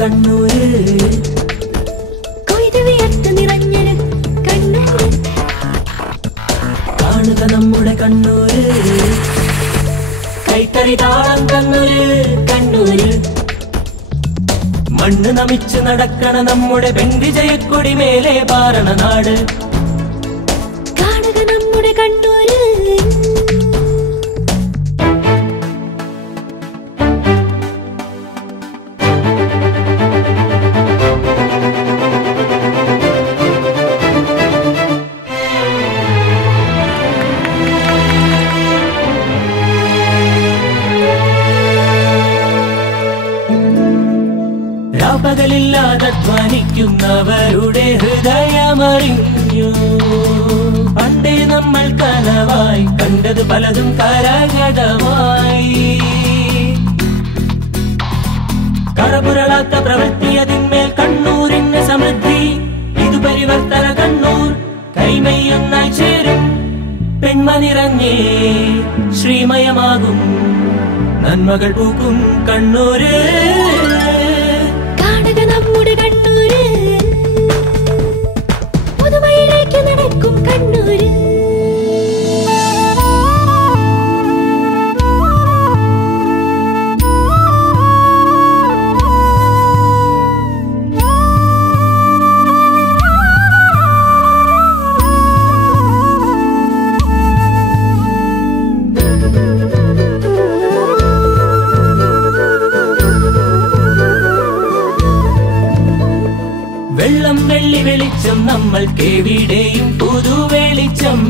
കണ്ണൂര് കൊയ്ത് വിയർത്ത് നിറഞ്ഞൊരു കണ്ണൂര് കാണുക നമ്മുടെ കണ്ണൂര് കൈത്തറി താളം കണ്ണൂര് കണ്ണൂര് മണ്ണ് നമിച്ച് നടക്കണ നമ്മുടെ പെൺവിജയക്കൊടി മേലെ പാറണ നാട് കാണുക നമ്മുടെ കണ്ണൂര് പകലില്ലാതെ ധ്വനിക്കുന്നവരുടെ ഹൃദയമറിഞ്ഞു പണ്ടേ നമ്മൾ കനവായി കണ്ടത് പലതും കരഗതമായി കറപുരളാത്ത പ്രവൃത്തി അതിന്മേൽ കണ്ണൂരിന്റെ സമൃദ്ധി ഇതു പരിവർത്തന കണ്ണൂർ കൈമയൊന്നായി ചേരും പെൺമ നിറഞ്ഞേ ശ്രീമയമാകും നന്മകൾ പൂക്കും കണ്ണൂര് നമ്മുടെ കണ്ണൂര് പുതുമയിലേക്ക് നടക്കും കണ്ണൂര് വെള്ളം വെള്ളി വെളിച്ചം നമ്മൾക്കെവിടെയും പുതുവെളിച്ചം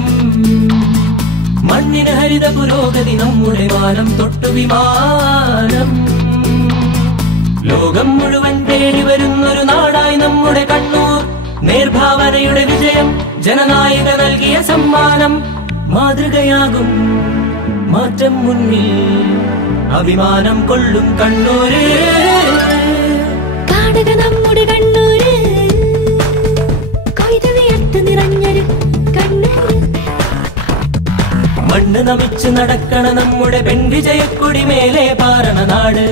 മണ്ണിന് ഹരിത പുരോഗതി നമ്മുടെ വാനം തൊട്ടു വിമാനം ലോകം മുഴുവൻ തേടി വരുന്നൊരു നാടായി നമ്മുടെ കണ്ണൂർ നേർഭാവനയുടെ വിജയം ജനനായക നൽകിയ സമ്മാനം മാതൃകയാകും മാറ്റം മുന്നിൽ അഭിമാനം കൊള്ളും കണ്ണൂര് കാണുക നമ്മുടെ കണ്ണൂര് കൊയ്ത് വിയർത്ത് നിറഞ്ഞൊരു കണ്ണൂര് മണ്ണ് നമിച്ച് നടക്കണ നമ്മുടെ പെൺവിജയക്കൊടി മേലെ പാറണ നാട്